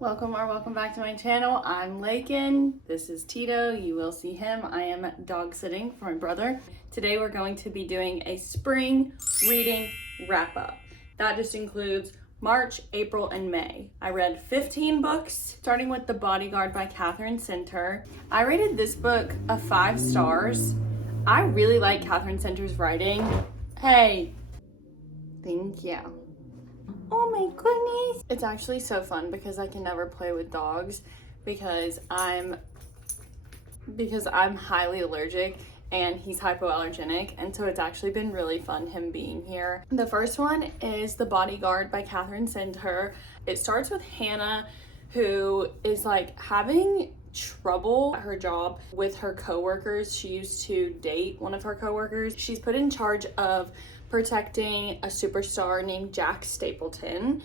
Welcome back to my channel. I'm Lakin. This is Tito. You will see him. I am dog sitting for my brother. Today we're going to be doing a spring reading wrap up. That just includes March, April, and May. I read 15 books, starting with The Bodyguard by Catherine Center. I rated this book a 5 stars. I really like Catherine Center's writing. Hey, thank you. Oh my goodness. It's actually so fun because I can never play with dogs because I'm highly allergic and he's hypoallergenic, and so it's actually been really fun him being here. The first one is The Bodyguard by Catherine Center. It starts with Hannah, who is like having trouble at her job with her coworkers. She used to date one of her coworkers. She's put in charge of protecting a superstar named Jack Stapleton,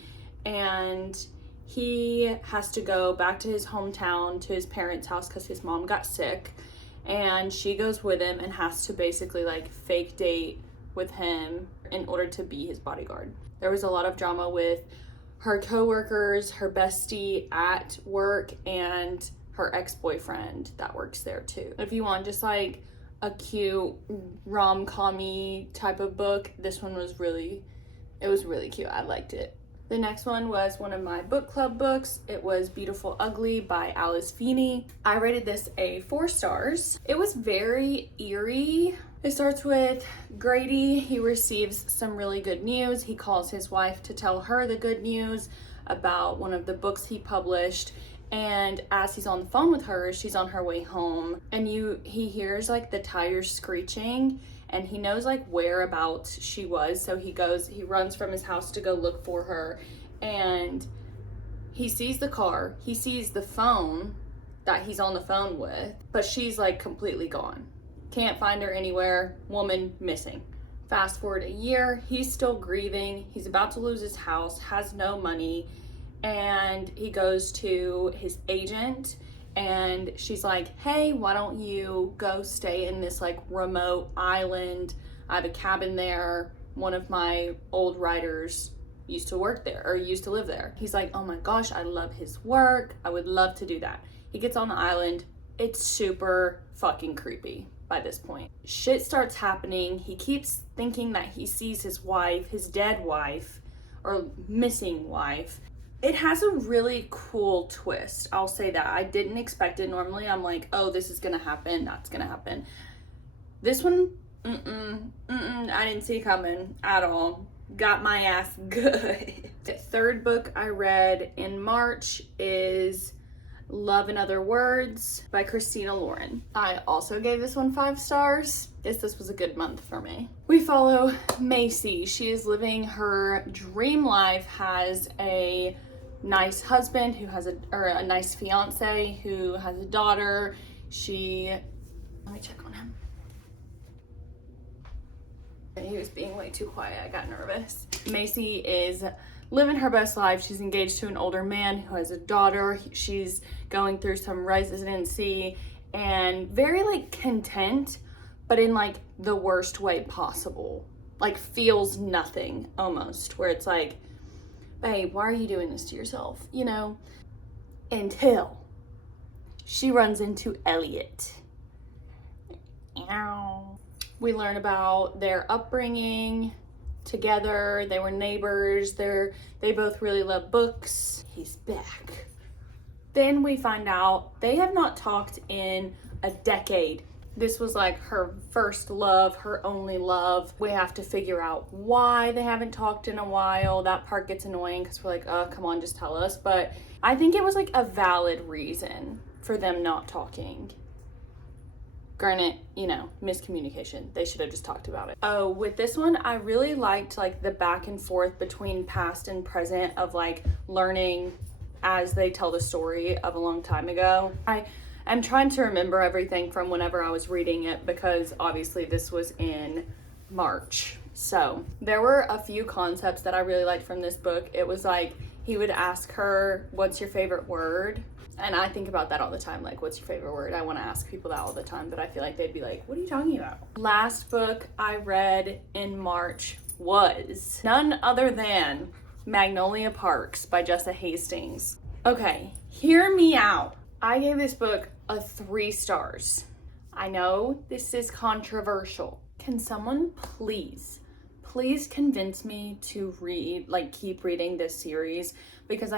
and he has to go back to his hometown to his parents' house because his mom got sick, and she goes with him and has to basically like fake date with him in order to be his bodyguard. There was a lot of drama with her coworkers, her bestie at work, and her ex-boyfriend that works there too. If you want just like a cute rom-com-y type of book, this one was really cute. I liked it. The next one was one of my book club books. It was Beautiful Ugly by Alice Feeney. I rated this a 4 stars. It was very eerie. It starts with Grady. He receives some really good news. He calls his wife to tell her the good news about one of the books he published. And as he's on the phone with her, she's on her way home, and he hears like the tires screeching, and he knows like whereabouts she was. So he runs from his house to go look for her, and he sees the car, he sees the phone that he's on the phone with, but she's like completely gone. Can't find her anywhere. Woman missing. Fast forward a year, he's still grieving. He's about to lose his house, has no money. And he goes to his agent, and she's like, hey, why don't you go stay in this like remote island? I have a cabin there. One of my old writers used to work there, or used to live there. He's like, oh my gosh, I love his work. I would love to do that. He gets on the island. It's super fucking creepy by this point. Shit starts happening. He keeps thinking that he sees his wife, his dead wife, or missing wife. It has a really cool twist, I'll say that. I didn't expect it. Normally I'm like, oh, this is gonna happen, that's gonna happen. This one, I didn't see coming at all. Got my ass good. The third book I read in March is Love in Other Words by Christina Lauren. I also gave this one 5 stars. This was a good month for me. We follow Macy. She is living her dream life, has a nice husband who has a nice fiance who has a daughter. Let me check on him. He was being way too quiet. I got nervous. Macy is living her best life. She's engaged to an older man who has a daughter. She's going through some residency and very like content, but in like the worst way possible. Like feels nothing almost, where it's like, babe, why are you doing this to yourself? You know, until she runs into Elliot. We learn about their upbringing together. They were neighbors. They both really love books. He's back. Then we find out they have not talked in a decade. This was like her first love, her only love. We have to figure out why they haven't talked in a while. That part gets annoying because we're like, oh, come on, just tell us. But I think it was like a valid reason for them not talking. Granted, you know, miscommunication. They should have just talked about it. Oh, with this one, I really liked like the back and forth between past and present of like learning as they tell the story of a long time ago. I'm trying to remember everything from whenever I was reading it because obviously this was in March. So there were a few concepts that I really liked from this book. It was like he would ask her, what's your favorite word? And I think about that all the time, like, what's your favorite word? I want to ask people that all the time, but I feel like they'd be like, what are you talking about? Last book I read in March was none other than Magnolia Parks by Jessa Hastings. Okay, hear me out. I gave this book a 3 stars. I know this is controversial. Can someone please convince me to read, like, keep reading this series? Because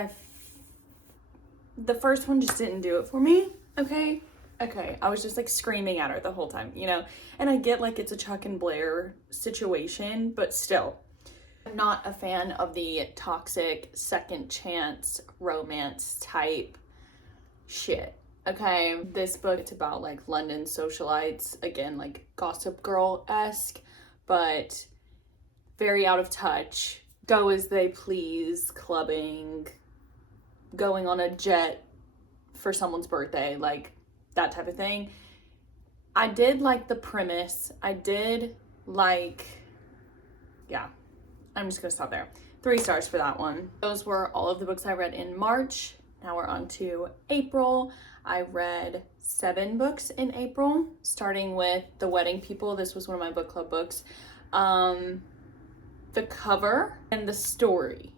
the first one just didn't do it for me, okay? Okay, I was just like screaming at her the whole time, you know? And I get like it's a Chuck and Blair situation, but still. I'm not a fan of the toxic second chance romance type shit. Okay, this book, it's about like London socialites, again, like Gossip Girl-esque, but very out of touch, go as they please, clubbing, going on a jet for someone's birthday, like that type of thing. I did like the premise. I did like, yeah, I'm just gonna stop there. 3 stars for that one. Those were all of the books I read in March. Now we're on to April. I read 7 books in April, starting with The Wedding People. This was one of my book club books. The cover and the story.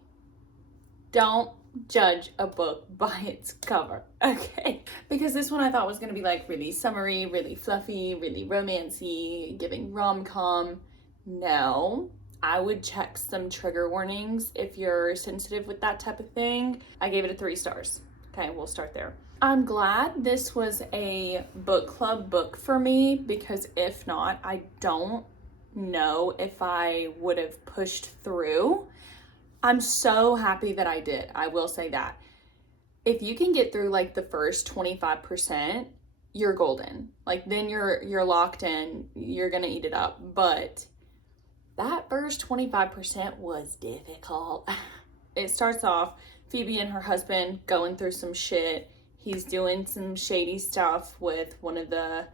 Don't judge a book by its cover, okay? Because this one I thought was gonna be like really summery, really fluffy, really romancy, giving rom-com. No, I would check some trigger warnings if you're sensitive with that type of thing. I gave it a 3 stars. Okay, we'll start there. I'm glad this was a book club book for me, because if not, I don't know if I would have pushed through. I'm so happy that I did. I will say that. If you can get through like the first 25%, you're golden. Like then you're locked in, you're gonna eat it up. But that first 25% was difficult. It starts off Phoebe and her husband going through some shit. He's doing some shady stuff with one of the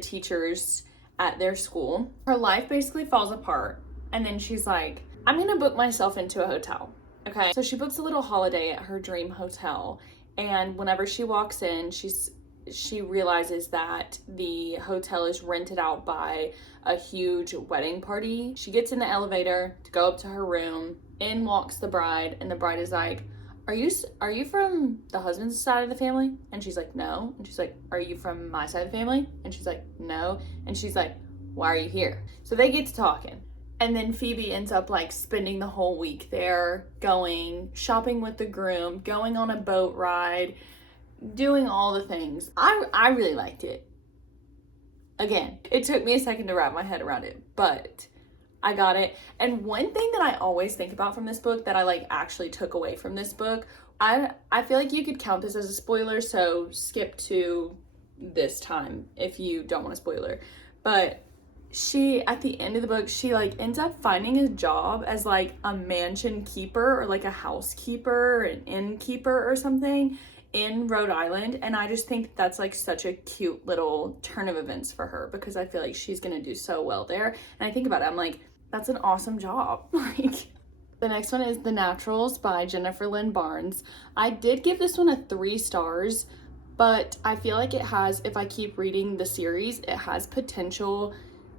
teachers at their school. Her life basically falls apart. And then she's like, I'm gonna book myself into a hotel. Okay, so she books a little holiday at her dream hotel. And whenever she walks in, she realizes that the hotel is rented out by a huge wedding party. She gets in the elevator to go up to her room. In walks the bride, and the bride is like, are you from the husband's side of the family? And she's like, no. And she's like, are you from my side of the family? And she's like, no. And she's like, why are you here? So they get to talking. And then Phoebe ends up like spending the whole week there, going shopping with the groom, going on a boat ride, doing all the things. I really liked it. Again, it took me a second to wrap my head around it, but I got it. And one thing that I always think about from this book that I like actually took away from this book, I feel like you could count this as a spoiler, so skip to this time if you don't want a spoiler. But she, at the end of the book, she like ends up finding a job as like a mansion keeper or like a housekeeper or an innkeeper or something in Rhode Island. And I just think that's like such a cute little turn of events for her, because I feel like she's gonna do so well there. And I think about it, I'm like, that's an awesome job. Like, the next one is The Naturals by Jennifer Lynn Barnes. I did give this one a 3 stars, but I feel like it has, if I keep reading the series, it has potential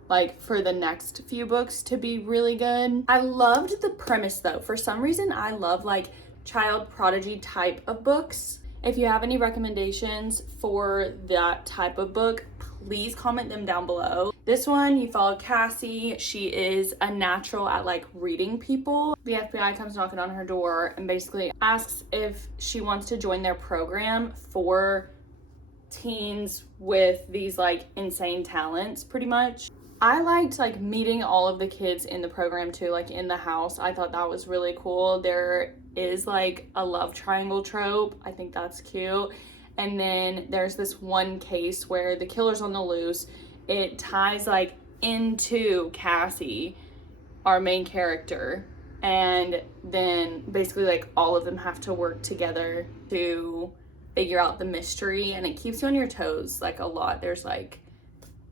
like for the next few books to be really good. I loved the premise though. For some reason, I love like child prodigy type of books. If you have any recommendations for that type of book, please comment them down below. This one, you follow Cassie. She is a natural at like reading people. The FBI comes knocking on her door and basically asks if she wants to join their program for teens with these like insane talents, pretty much. I liked like meeting all of the kids in the program too, like in the house. I thought that was really cool. There is like a love triangle trope. I think that's cute. And then there's this one case where the killer's on the loose. It ties like into Cassie, our main character. And then basically like all of them have to work together to figure out the mystery. And it keeps you on your toes like a lot. There's like,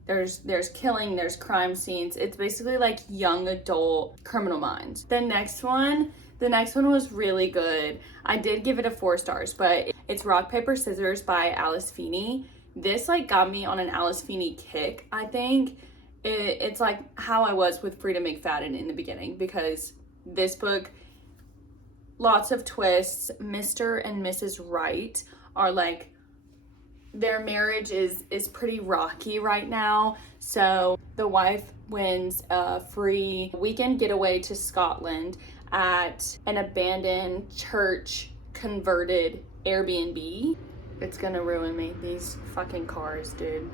there's killing, there's crime scenes. It's basically like young adult Criminal Minds. The next one was really good. I did give it a 4 stars, but it's Rock, Paper, Scissors by Alice Feeney. This like got me on an Alice Feeney kick, I think. It's like how I was with Frida McFadden in the beginning, because this book lots of twists. Mr. and Mrs. Wright are like, their marriage is pretty rocky right now. So the wife wins a free weekend getaway to Scotland at an abandoned church converted Airbnb. It's gonna ruin me, these fucking cars, dude.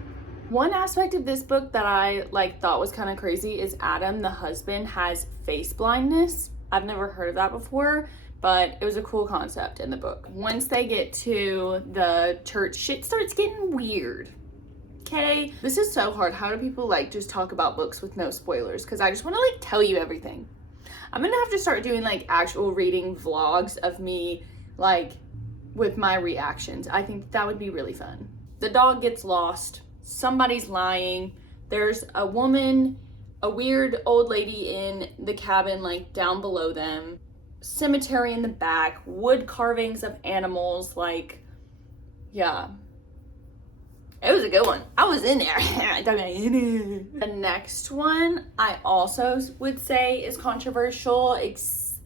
One aspect of this book that I thought was kind of crazy is Adam, the husband, has face blindness. I've never heard of that before, but it was a cool concept in the book. Once they get to the church, shit starts getting weird. Okay? This is so hard. How do people just talk about books with no spoilers? Because I just want to tell you everything. I'm gonna have to start doing actual reading vlogs of me with my reactions. I think that would be really fun. The dog gets lost. Somebody's lying. There's a woman, a weird old lady in the cabin down below them. Cemetery in the back, wood carvings of animals, yeah. It was a good one. I was in there. The next one I also would say is controversial,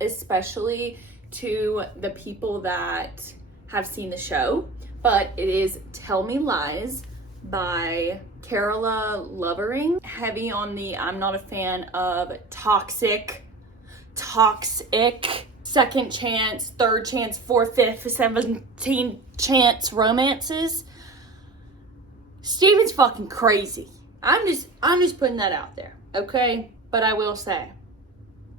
especially to the people that have seen the show, but it is Tell Me Lies by Carola Lovering. Heavy on the I'm not a fan of toxic, second chance, third chance, fourth, fifth, 17 chance romances. Steven's fucking crazy. I'm just putting that out there, okay? But I will say,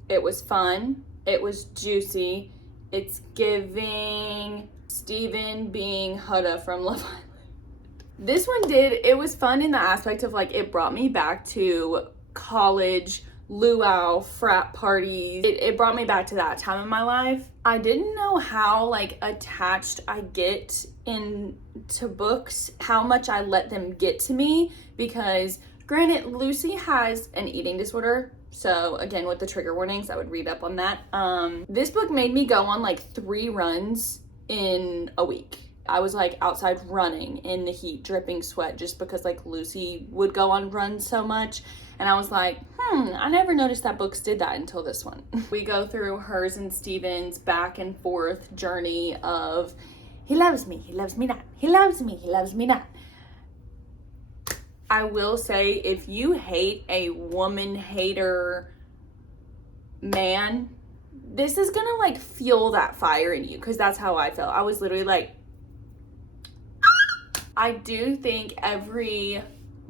it was fun. It was juicy. It's giving Steven being Huda from Love Island. This one it was fun in the aspect of it brought me back to college, luau, frat parties. It brought me back to that time in my life. I didn't know how attached I get into books, how much I let them get to me, because granted, Lucy has an eating disorder. So again, with the trigger warnings, I would read up on that. This book made me go on 3 runs in a week. I was outside running in the heat, dripping sweat, just because Lucy would go on runs so much. And I was I never noticed that books did that until this one. We go through hers and Steven's back and forth journey of he loves me not, he loves me not. I will say, if you hate a woman hater man, this is gonna fuel that fire in you, because that's how I felt. I was literally I do think every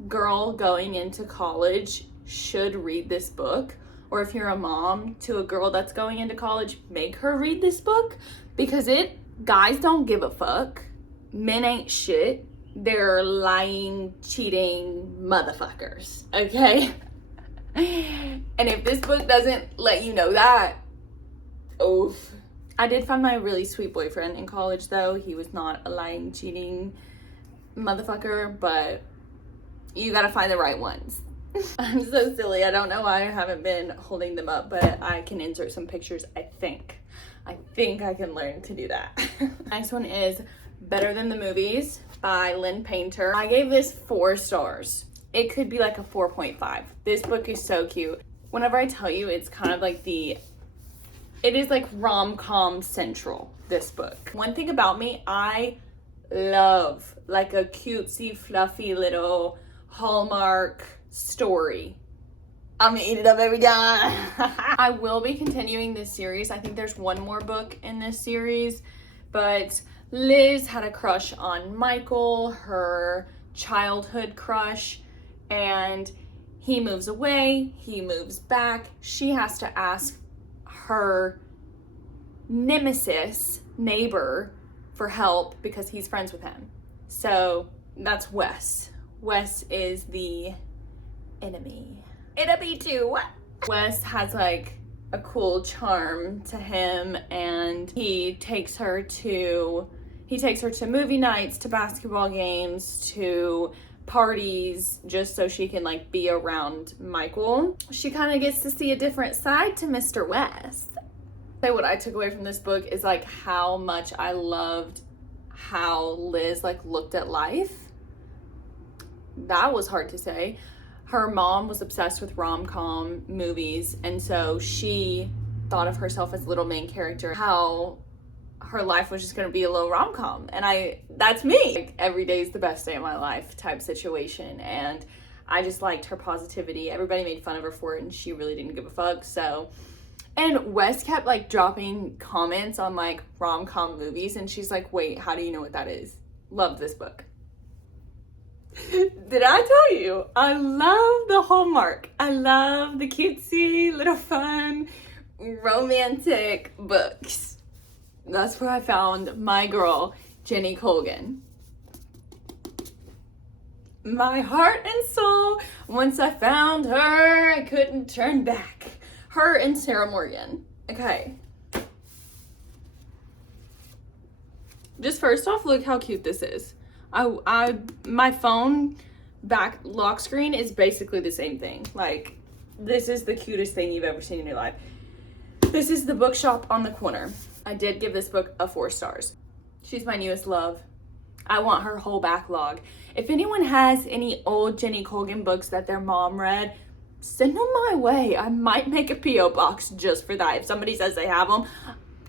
girl going into college should read this book, or if you're a mom to a girl that's going into college, make her read this book, because guys don't give a fuck. Men ain't shit. They're lying, cheating motherfuckers, okay? And if this book doesn't let you know that, oof. I did find my really sweet boyfriend in college, though. He was not a lying, cheating motherfucker, but you gotta find the right ones. I'm so silly. I don't know why I haven't been holding them up, but I can insert some pictures, I think I can learn to do that. Next one is Better Than the Movies by Lynn Painter. I gave this 4 stars. It could be a 4.5. This book is so cute. Whenever I tell you, it's kind of it is rom-com central, this book. One thing about me, I love a cutesy, fluffy little Hallmark story. I'm gonna eat it up every time. I will be continuing this series. I think there's one more book in this series, but Liz had a crush on Michael, her childhood crush, and he moves away, he moves back. She has to ask her nemesis, neighbor, for help because he's friends with him. So that's Wes. Wes is the enemy. It'll be 2. Wes has a cool charm to him, and he takes her to movie nights, to basketball games, to parties, just so she can be around Michael. She kind of gets to see a different side to Mr. West. What I took away from this book is how much I loved how Liz looked at life. That was hard to say. Her mom was obsessed with rom-com movies, and so she thought of herself as a little main character, how her life was just gonna be a little rom-com, and that's me. Like, every day is the best day of my life type situation, and I just liked her positivity. Everybody made fun of her for it, and she really didn't give a fuck. So, and Wes kept like dropping comments on like rom-com movies, and she's like, wait, how do you know what that is? Love this book. Did I tell you? I love the Hallmark. I love the cutesy, little fun, romantic books. That's where I found my girl, Jenny Colgan. My heart and soul, once I found her, I couldn't turn back. Her and Sarah Morgan. Okay. Just first off, look how cute this is. My phone back lock screen is basically the same thing. Like, this is the cutest thing you've ever seen in your life. This is the Bookshop on the corner. I did give this book a 4 stars. She's my newest love. I want her whole backlog. If anyone has any old Jenny Colgan books that their mom read, send them my way. I might make a P.O. box just for that. If somebody says they have them,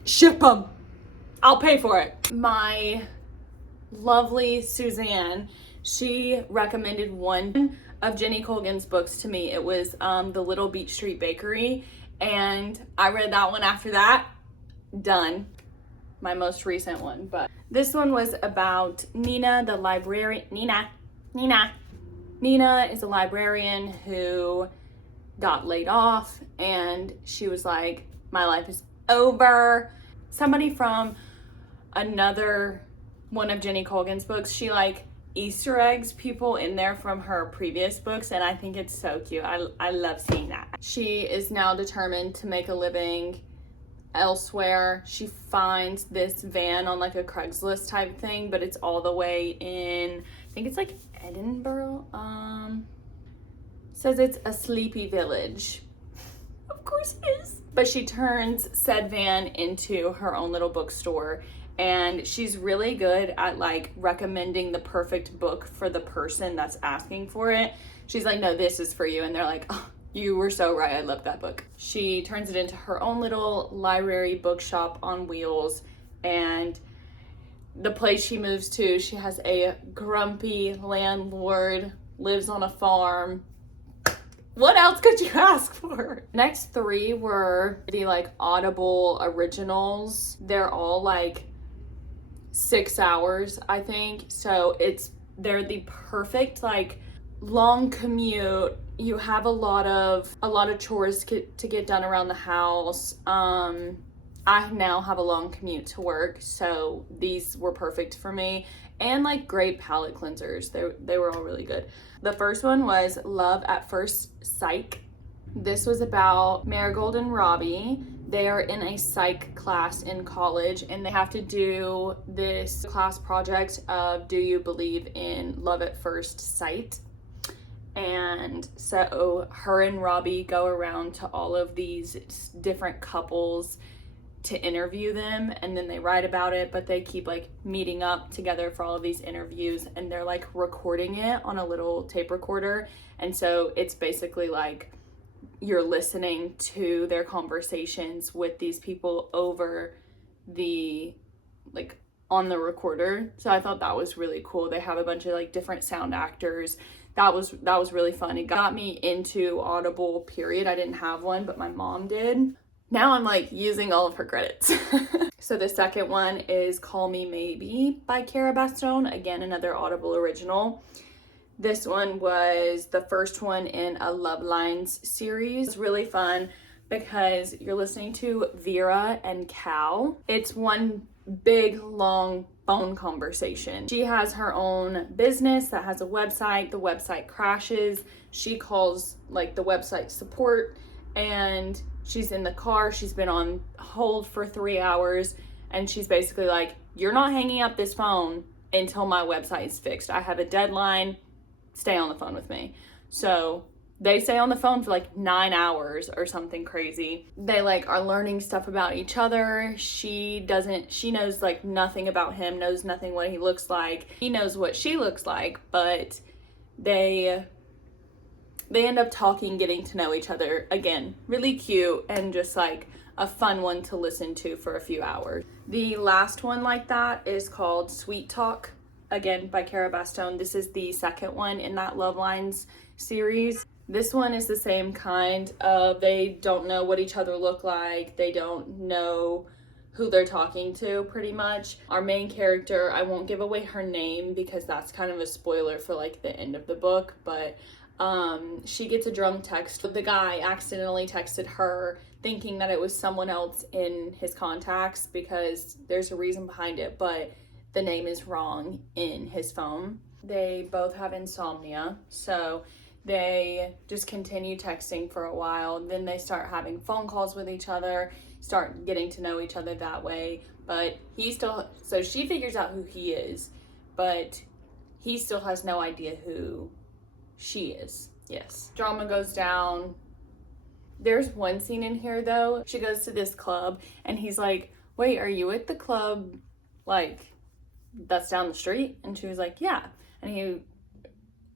ship them. I'll pay for it. My lovely Suzanne, she recommended one of Jenny Colgan's books to me. It was The Little Beach Street Bakery, and I read that one after that. Done. My most recent one. But this one was about Nina, the librarian. Nina is a librarian who got laid off, and she was like, my life is over. Somebody from another one of Jenny Colgan's books, she like Easter eggs people in there from her previous books, and I think it's so cute. I love seeing that. She is now determined to make a living elsewhere. She finds this van on like a Craigslist type thing, but it's all the way in, I think it's like Edinburgh. Says it's a sleepy village. Of course it is. But she turns said van into her own little bookstore, and she's really good at like recommending the perfect book for the person that's asking for it. She's like, no, this is for you. And they're like, oh, you were so right. I love that book. She turns it into her own little library bookshop on wheels. And the place she moves to, she has a grumpy landlord, lives on a farm. What else could you ask for? Next 3 were the like Audible originals. They're all like 6 hours, I think. So they're the perfect like long commute. You have a lot of chores to get done around the house. I now have a long commute to work, so these were perfect for me. And like great palate cleansers. They were all really good. The first one was Love at First Psych. This was about Marigold and Robbie. They are in a psych class in college, and they have to do this class project of do you believe in love at first sight? And so her and Robbie go around to all of these different couples to interview them, and then they write about it, but they keep like meeting up together for all of these interviews, and they're like recording it on a little tape recorder. And so it's basically like you're listening to their conversations with these people over the like on the recorder. So I thought that was really cool. They have a bunch of like different sound actors. That was really fun. It got me into Audible, period. I didn't have one, but my mom did. Now I'm like using all of her credits. So the second one is Call Me Maybe by Cara Bastone. Again, another Audible original. This one was the first one in a Love Lines series. It's really fun because you're listening to Vera and Cal. It's one big, long phone conversation. She has her own business that has a website. The website crashes. She calls like the website support, and she's in the car. She's been on hold for 3 hours, and she's basically like, you're not hanging up this phone until my website is fixed. I have a deadline. Stay on the phone with me. So they stay on the phone for like 9 hours or something crazy. They like are learning stuff about each other. She knows like nothing about him, knows nothing what he looks like. He knows what she looks like, but they end up talking, getting to know each other. Again, really cute and just like a fun one to listen to for a few hours. The last one like that is called Sweet Talk, again by Cara Bastone. This is the second one in that Love Lines series. This one is the same kind of, they don't know what each other look like, they don't know who they're talking to, pretty much. Our main character, I won't give away her name because that's kind of a spoiler for like the end of the book, but she gets a drunk text. The guy accidentally texted her thinking that it was someone else in his contacts because there's a reason behind it, but the name is wrong in his phone. They both have insomnia, so they just continue texting for a while. Then they start having phone calls with each other, start getting to know each other that way. But so she figures out who he is, but he still has no idea who she is. Yes. Drama goes down. There's one scene in here though. She goes to this club and he's like, wait, are you at the club like that's down the street? And she was like, yeah. And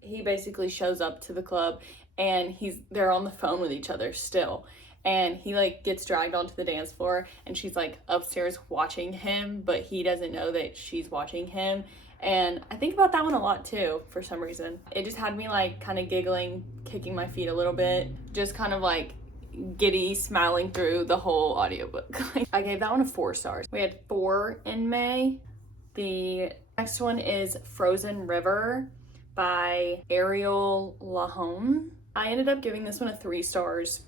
he basically shows up to the club and they're on the phone with each other still. And he like gets dragged onto the dance floor and she's like upstairs watching him, but he doesn't know that she's watching him. And I think about that one a lot too, for some reason. It just had me like kind of giggling, kicking my feet a little bit, just kind of like giddy, smiling through the whole audiobook. I gave that one a 4 stars. We had 4 in May. The next one is Frozen River by Ariel Lahome. I ended up giving this one a 3 stars.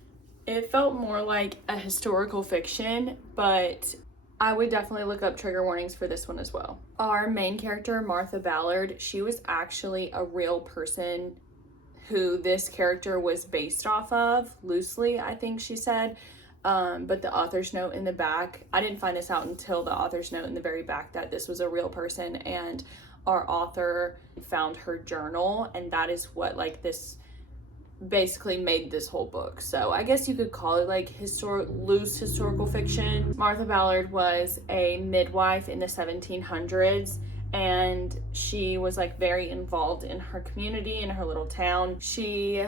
It felt more like a historical fiction, but I would definitely look up trigger warnings for this one as well. Our main character, Martha Ballard, she was actually a real person who this character was based off of, loosely, I think she said. But the author's note in the back, I didn't find this out until the author's note in the very back that this was a real person, and our author found her journal, and that is what like this basically made this whole book. So I guess you could call it like loose historical fiction. Martha Ballard was a midwife in the 1700s, and she was like very involved in her community, in her little town. She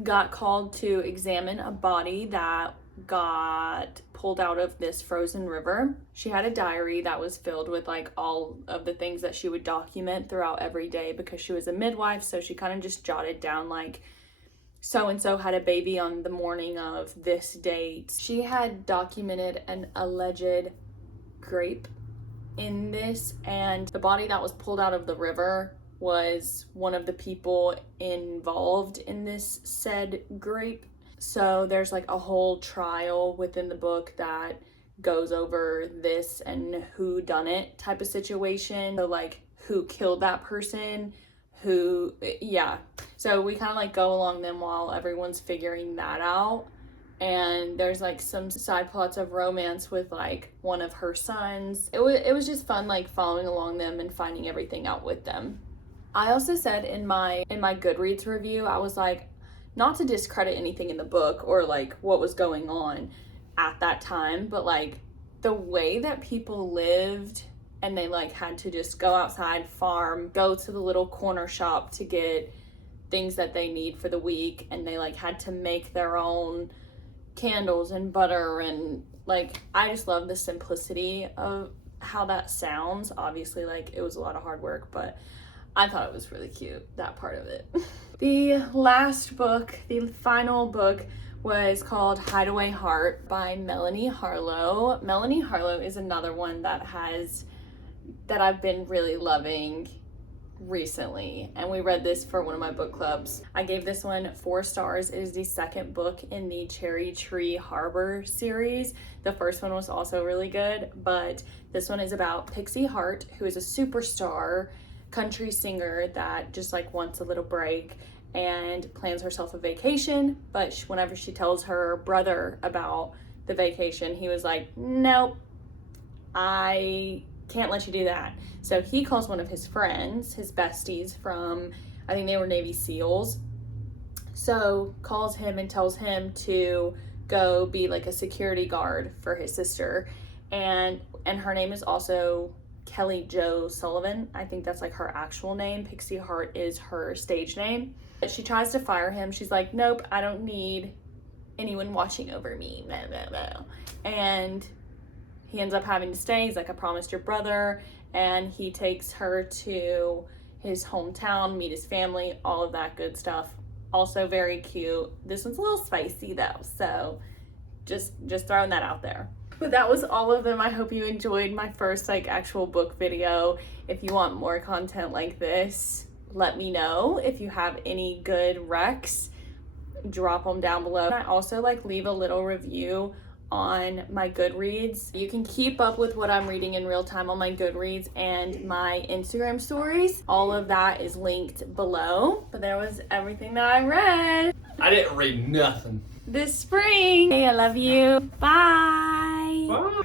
got called to examine a body that got pulled out of this frozen river. She had a diary that was filled with like all of the things that she would document throughout every day because she was a midwife. So she kind of just jotted down like, so-and-so had a baby on the morning of this date. She had documented an alleged grape in this, and the body that was pulled out of the river was one of the people involved in this said grape. So there's like a whole trial within the book that goes over this and who done it type of situation. So like who killed that person, so we kind of like go along them while everyone's figuring that out. And there's like some side plots of romance with like one of her sons. It was just fun like following along them and finding everything out with them. I also said in my Goodreads review, I was like, not to discredit anything in the book or like what was going on at that time, but like the way that people lived, and they like had to just go outside, farm, go to the little corner shop to get things that they need for the week, and they like had to make their own candles and butter, and like I just love the simplicity of how that sounds. Obviously like it was a lot of hard work, but I thought it was really cute, that part of it. The last book, the final book, was called Hideaway Heart by Melanie Harlow. Melanie Harlow is another one that I've been really loving recently, and we read this for one of my book clubs. I gave this one 4 stars. It is the second book in the Cherry Tree Harbor series. The first one was also really good, but this one is about Pixie Hart, who is a superstar country singer that just like wants a little break and plans herself a vacation. But whenever she tells her brother about the vacation, he was like, nope, I can't let you do that. So he calls one of his friends, his besties from, I think they were Navy SEALs. So calls him and tells him to go be like a security guard for his sister. And her name is also Kelly Jo Sullivan. I think that's like her actual name. Pixie Hart is her stage name. But she tries to fire him. She's like, nope, I don't need anyone watching over me, blah, blah, blah. And he ends up having to stay. He's like, I promised your brother. And he takes her to his hometown, meet his family, all of that good stuff. Also very cute. This one's a little spicy though, so just throwing that out there. But that was all of them. I hope you enjoyed my first like actual book video. If you want more content like this, let me know. If you have any good recs, drop them down below. I also like leave a little review on my Goodreads. You can keep up with what I'm reading in real time on my Goodreads and my Instagram stories. All of that is linked below. But there was everything that I read. I didn't read nothing. This spring. Hey, I love you. Bye. Bye.